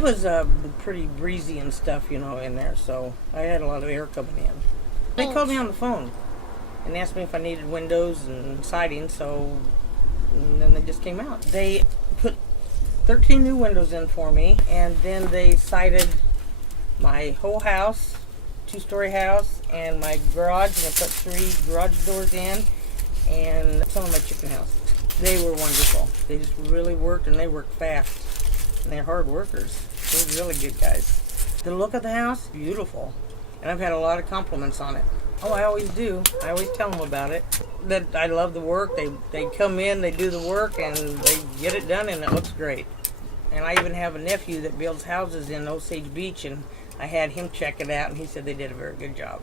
It was pretty breezy and stuff, in there, so I had a lot of air coming in. They called me on the phone and asked me if I needed windows and siding, and then they just came out. They put 13 new windows in for me, and then they sided my whole house, 2-story house, and my garage, and they put 3 garage doors in, and some of my chicken house. They were wonderful. They just really worked, and they worked fast. And they're hard workers. They're really good guys. The look of the house, beautiful. And I've had a lot of compliments on it. Oh, I always do. I always tell them about it. That I love the work. They come in, they do the work, and they get it done, and it looks great. And I even have a nephew that builds houses in Osage Beach, and I had him check it out, and he said they did a very good job.